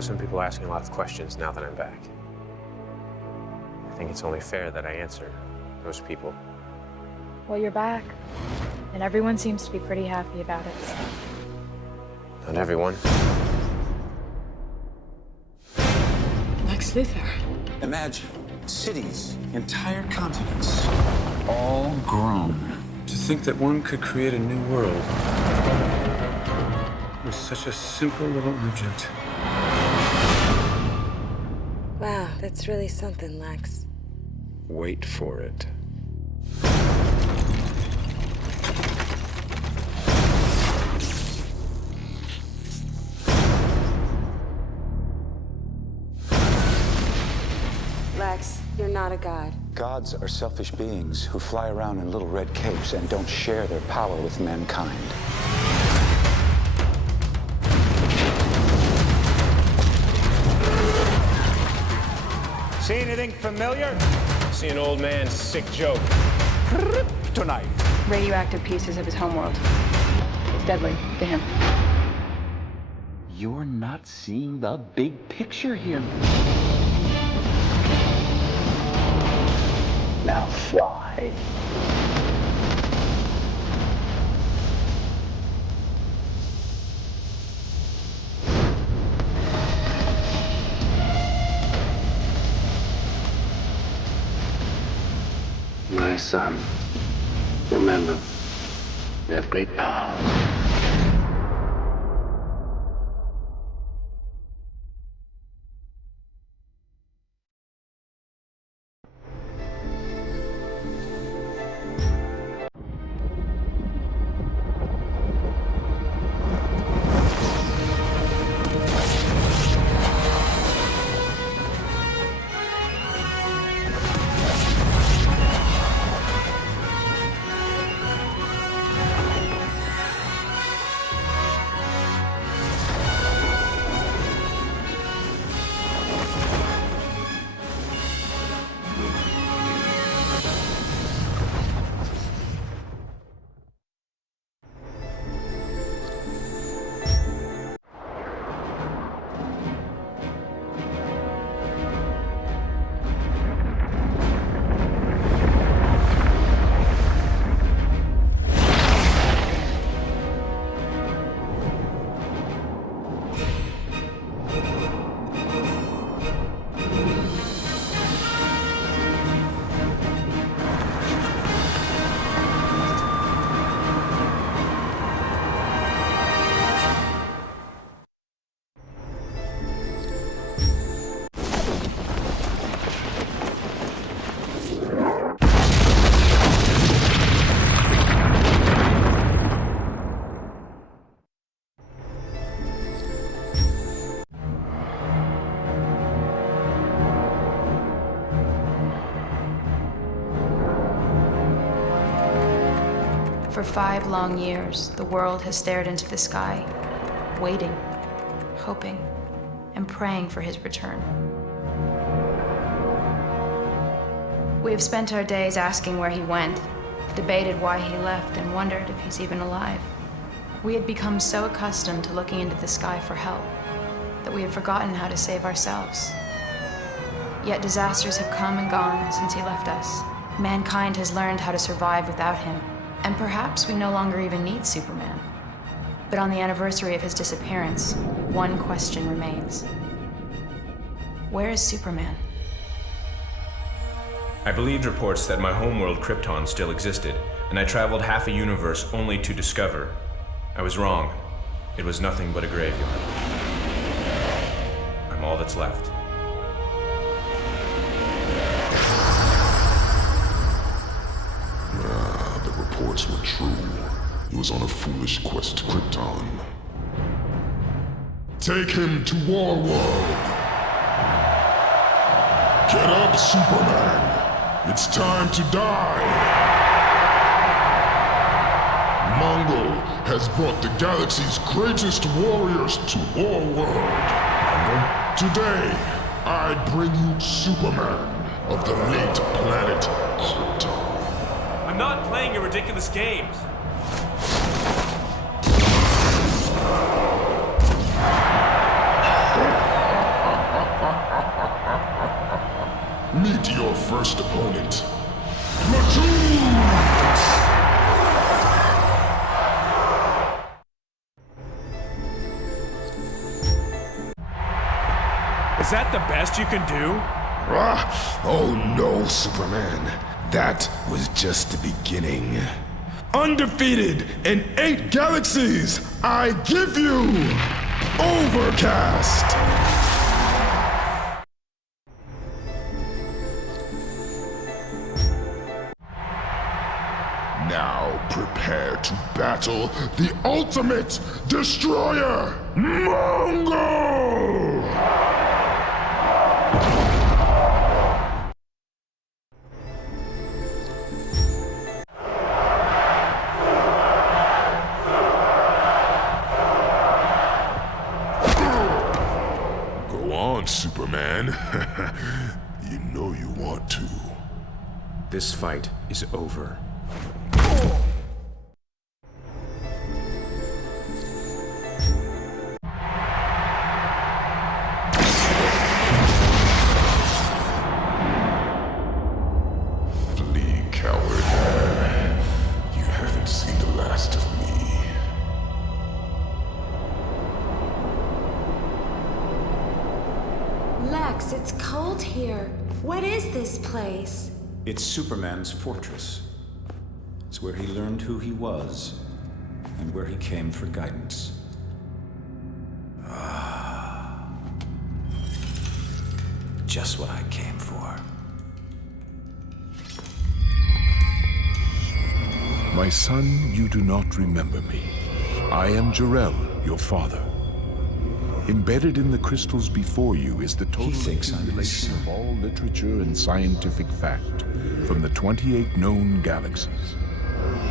know some people are asking a lot of questions now that I'm back. I think it's only fair that I answer those people. Well, you're back, and everyone seems to be pretty happy about it. Not everyone. Lex Luthor. Imagine cities, entire continents, all grown. To think that one could create a new world with such a simple little object. Wow, that's really something, Lex. Wait for it. Lex, you're not a god. Gods are selfish beings who fly around in little red capes and don't share their power with mankind. See anything familiar? See an old man's sick joke. Tonight. Radioactive pieces of his homeworld. It's deadly to him. You're not seeing the big picture here. Now fly. My son, remember, you have great power. For 5 long years, the world has stared into the sky, waiting, hoping, and praying for his return. We have spent our days asking where he went, debated why he left, and wondered if he's even alive. We had become so accustomed to looking into the sky for help that we had forgotten how to save ourselves. Yet disasters have come and gone since he left us. Mankind has learned how to survive without him. And perhaps we no longer even need Superman. But on the anniversary of his disappearance, one question remains. Where is Superman? I believed reports that my homeworld Krypton still existed, and I traveled half a universe only to discover. I was wrong. It was nothing but a graveyard. I'm all that's left. Reports were true. He was on a foolish quest to Krypton. Take him to Warworld. Get up, Superman. It's time to die. Mongol has brought the galaxy's greatest warriors to Warworld. Today, I bring you Superman of the late planet Krypton. I'm not playing your ridiculous games. Meet your first opponent, Metropolis! Is that the best you can do? Oh no, Superman. That was just the beginning. Undefeated in 8 galaxies, I give you Overcast! Now prepare to battle the ultimate destroyer, Mongol! Go on, Superman. You know you want to. This fight is over. Flee, coward. You haven't seen the last of me. Lex, it's cold here. What is this place? It's Superman's fortress. It's where he learned who he was, and where he came for guidance. Just what I came for. My son, you do not remember me. I am Jor-El, your father. Embedded in the crystals before you is the total accumulation of all literature and scientific fact from the 28 known galaxies.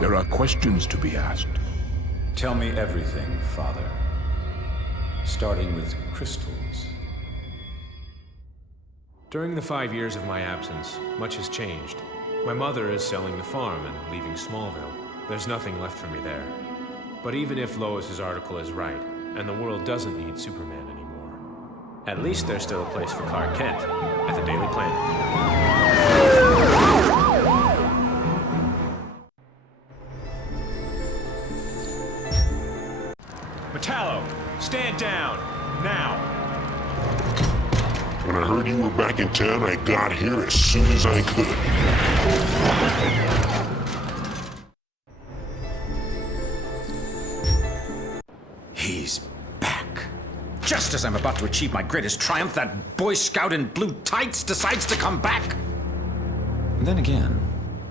There are questions to be asked. Tell me everything, Father. Starting with crystals. During the 5 years of my absence, much has changed. My mother is selling the farm and leaving Smallville. There's nothing left for me there. But even if Lois's article is right, and the world doesn't need Superman anymore, at least there's still a place for Clark Kent at the Daily Planet. Metallo, stand down, now! When I heard you were back in town, I got here as soon as I could. He's back. Just as I'm about to achieve my greatest triumph, that Boy Scout in blue tights decides to come back. And then again,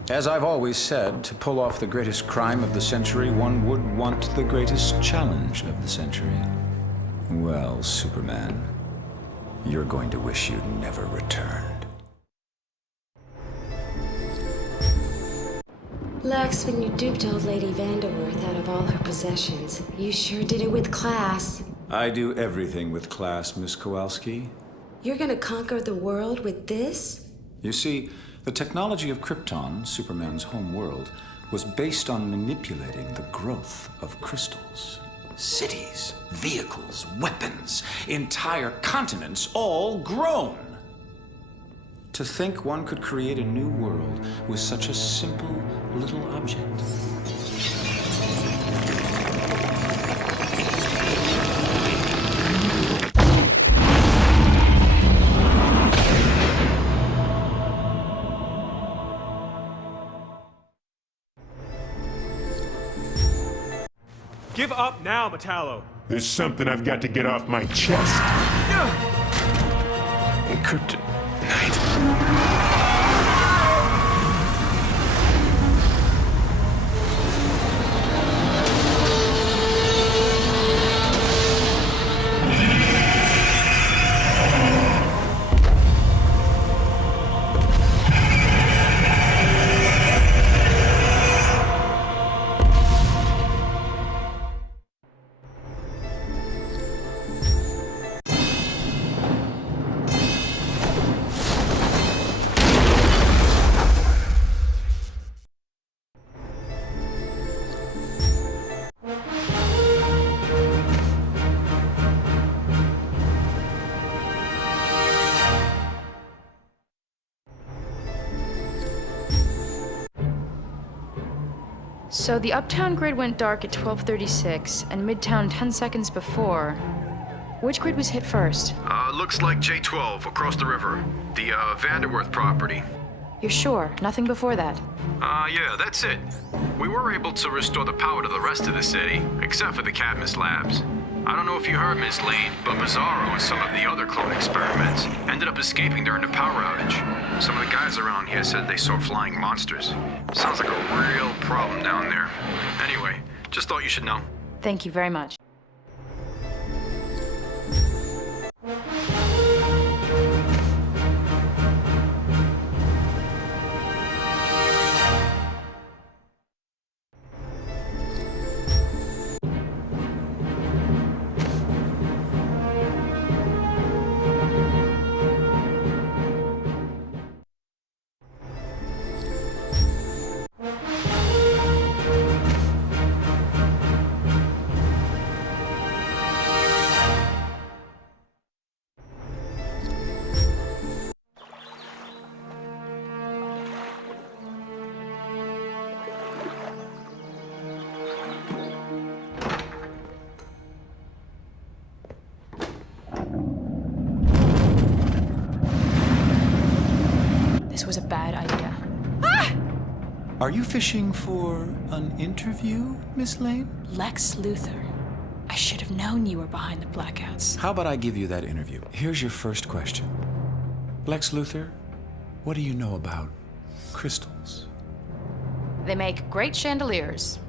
as I've always said, to pull off the greatest crime of the century, one would want the greatest challenge of the century. Well, Superman, you're going to wish you'd never returned. Lex, when you duped old Lady Vanderworth out of all her possessions, you sure did it with class. I do everything with class, Miss Kowalski. You're gonna conquer the world with this? You see, the technology of Krypton, Superman's home world, was based on manipulating the growth of crystals. Cities, vehicles, weapons, entire continents, all grown. To think one could create a new world with such a simple little object. Give up now, Metallo! There's something I've got to get off my chest. Kryptonite. So the uptown grid went dark at 12:36, and midtown 10 seconds before. Which grid was hit first? Looks like J12 across the river. The Vanderworth property. You're sure? Nothing before that? Yeah, that's it. We were able to restore the power to the rest of the city, except for the Cadmus labs. I don't know if you heard, Miss Lane, but Bizarro and some of the other clone experiments ended up escaping during the power outage. Some of the guys around here said they saw flying monsters. Sounds like a real problem down there. Anyway, just thought you should know. Thank you very much. This was a bad idea. Are you fishing for an interview, Miss Lane? Lex Luthor. I should have known you were behind the blackouts. How about I give you that interview? Here's your first question. Lex Luthor, what do you know about crystals? They make great chandeliers.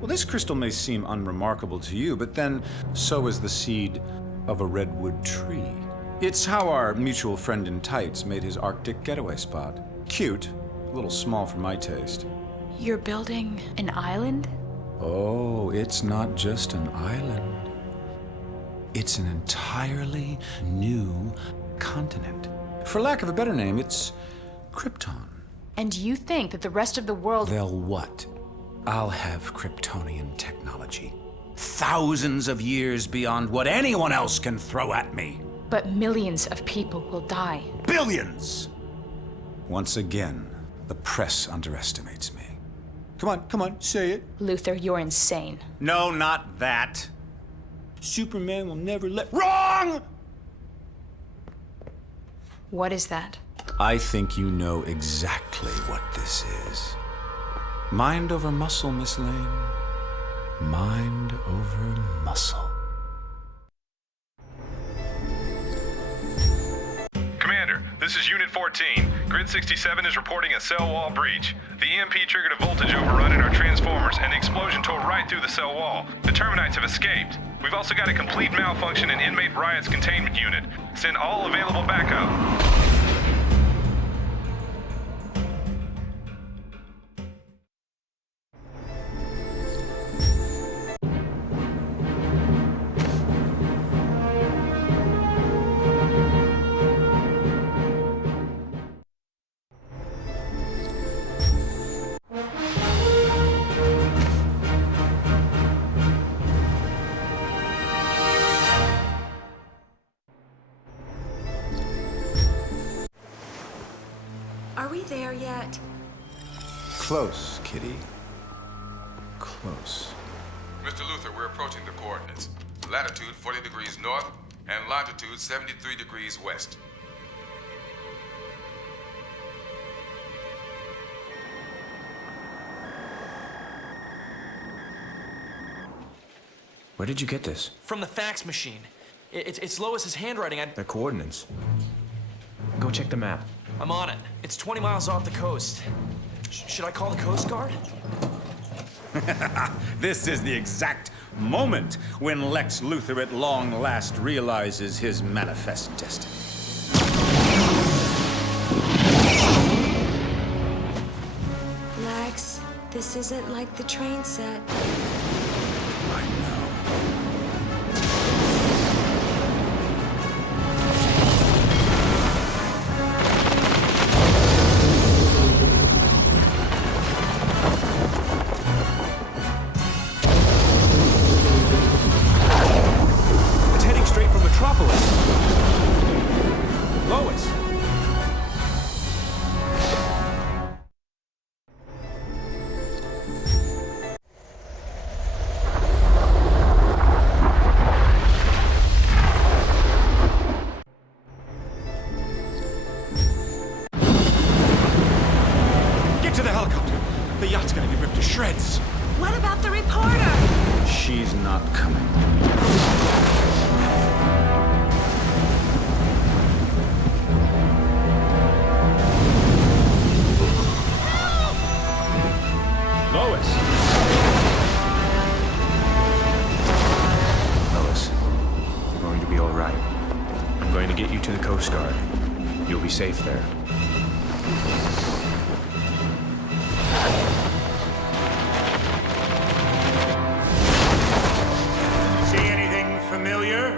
Well, this crystal may seem unremarkable to you, but then so is the seed of a redwood tree. It's how our mutual friend in tights made his Arctic getaway spot. Cute, a little small for my taste. You're building an island? Oh, it's not just an island. It's an entirely new continent. For lack of a better name, it's Krypton. And you think that the rest of the world... They'll what? I'll have Kryptonian technology. Thousands of years beyond what anyone else can throw at me. But millions of people will die. Billions! Once again, the press underestimates me. Come on, say it. Luthor, you're insane. No, not that. Superman will never let... Wrong! What is that? I think you know exactly what this is. Mind over muscle, Miss Lane. Mind over muscle. Commander, this is Unit 14. Grid 67 is reporting a cell wall breach. The EMP triggered a voltage overrun in our transformers, and the explosion tore right through the cell wall. The Terminites have escaped. We've also got a complete malfunction in Inmate Riot's containment unit. Send all available backup. Are we there yet? Close, kitty. Close. Mr. Luthor, we're approaching the coordinates. Latitude 40 degrees north and longitude 73 degrees west. Where did you get this? From the fax machine. It's Lois's handwriting. The coordinates. Go check the map. I'm on it. It's 20 miles off the coast. Should I call the Coast Guard? This is the exact moment when Lex Luthor at long last realizes his manifest destiny. Lex, this isn't like the train set. I know. It's heading straight for Metropolis. Lois! The yacht's gonna get ripped to shreds. What about the reporter? She's not coming. Lois! Lois, you're going to be all right. I'm going to get you to the Coast Guard. You'll be safe there. See anything familiar?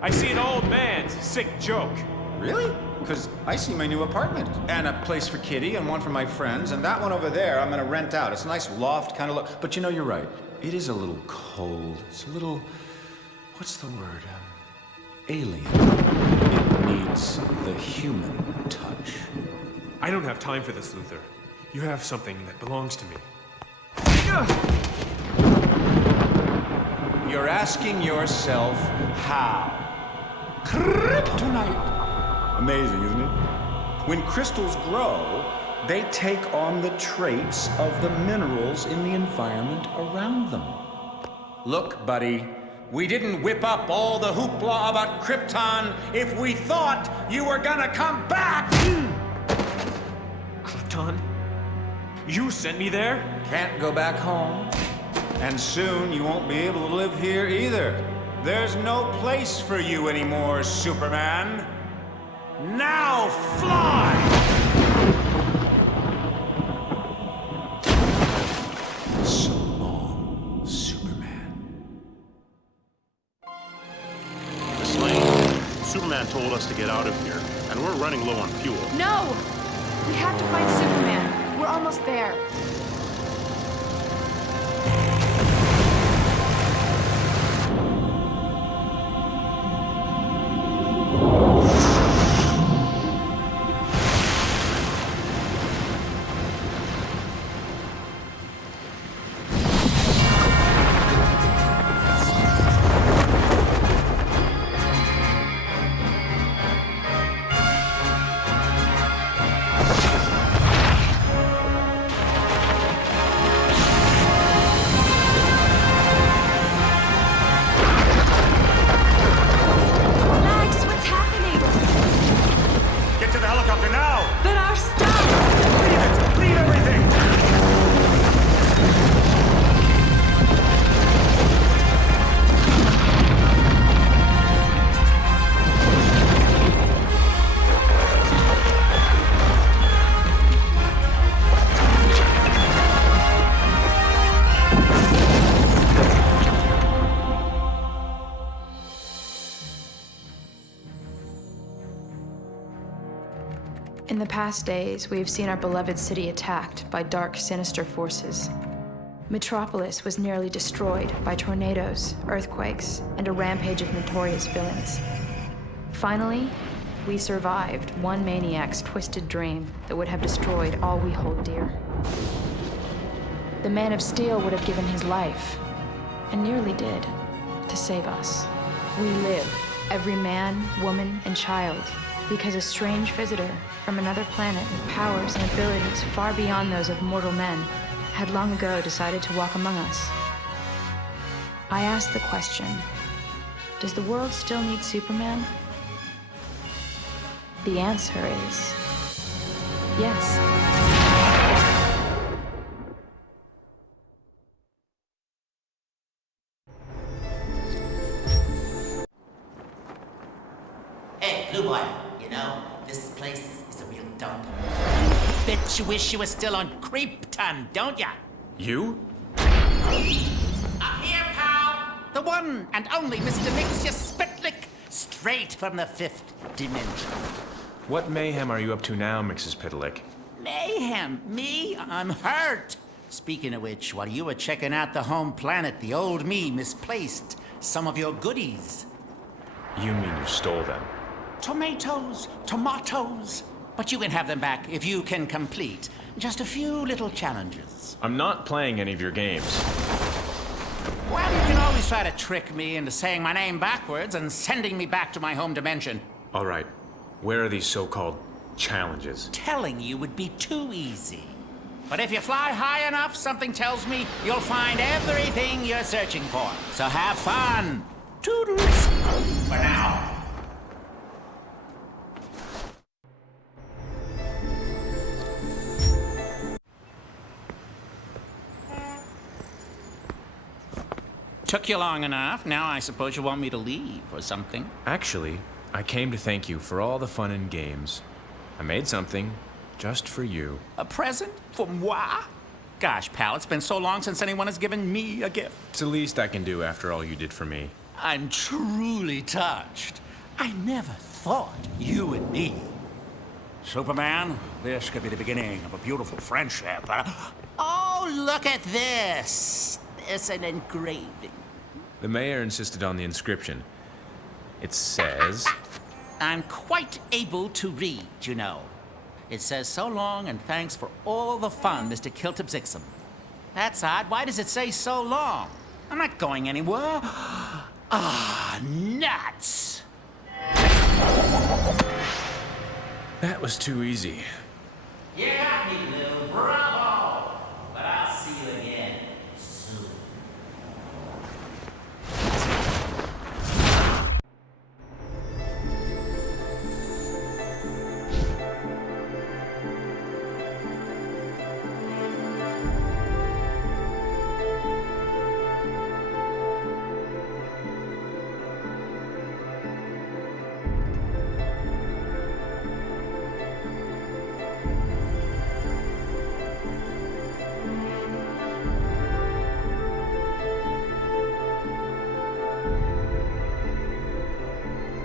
I see an old man's sick joke. Really? Because I see my new apartment. And a place for Kitty and one for my friends. And that one over there I'm gonna rent out. It's a nice loft kind of look. But you know, you're right. It is a little cold. It's a little... what's the word? Alien. It needs the human touch. I don't have time for this, Luthor. You have something that belongs to me. You're asking yourself how? Kryptonite. Amazing, isn't it? When crystals grow, they take on the traits of the minerals in the environment around them. Look, buddy, we didn't whip up all the hoopla about Krypton if we thought you were gonna come back! Krypton? You sent me there? Can't go back home. And soon you won't be able to live here either. There's no place for you anymore, Superman. Now fly! So long, Superman. Miss Lane, Superman told us to get out of here, and we're running low on fuel. No! We have to find Superman. We're almost there. In the past days, we have seen our beloved city attacked by dark, sinister forces. Metropolis was nearly destroyed by tornadoes, earthquakes, and a rampage of notorious villains. Finally, we survived one maniac's twisted dream that would have destroyed all we hold dear. The Man of Steel would have given his life, and nearly did, to save us. We live, every man, woman, and child, because a strange visitor from another planet with powers and abilities far beyond those of mortal men had long ago decided to walk among us. I asked the question, does the world still need Superman? The answer is yes. Hey, Blue Boy, you know, this place is a real dump. Bet you wish you were still on Krypton, don't ya? You? Up here, pal! The one and only Mr. Mixus Spitlick, straight from the 5th dimension. What mayhem are you up to now, Mrs. Pitlick? Mayhem? Me? I'm hurt. Speaking of which, while you were checking out the home planet, the old me misplaced some of your goodies. You mean you stole them? Tomatoes. But you can have them back if you can complete just a few little challenges. I'm not playing any of your games. Well, you can always try to trick me into saying my name backwards and sending me back to my home dimension. All right. Where are these so-called challenges? Telling you would be too easy. But if you fly high enough, something tells me you'll find everything you're searching for. So have fun. Toodles. For now. Took you long enough. Now I suppose you want me to leave or something. Actually, I came to thank you for all the fun and games. I made something just for you. A present? For moi? Gosh, pal, it's been so long since anyone has given me a gift. It's the least I can do after all you did for me. I'm truly touched. I never thought you and me. Superman, this could be the beginning of a beautiful friendship. Oh, look at this. It's an engraving. The mayor insisted on the inscription. It says... I'm quite able to read, you know. It says, so long and thanks for all the fun, Mr. Kiltip-Zixum. That's odd. Why does it say so long? I'm not going anywhere. Ah, nuts! That was too easy.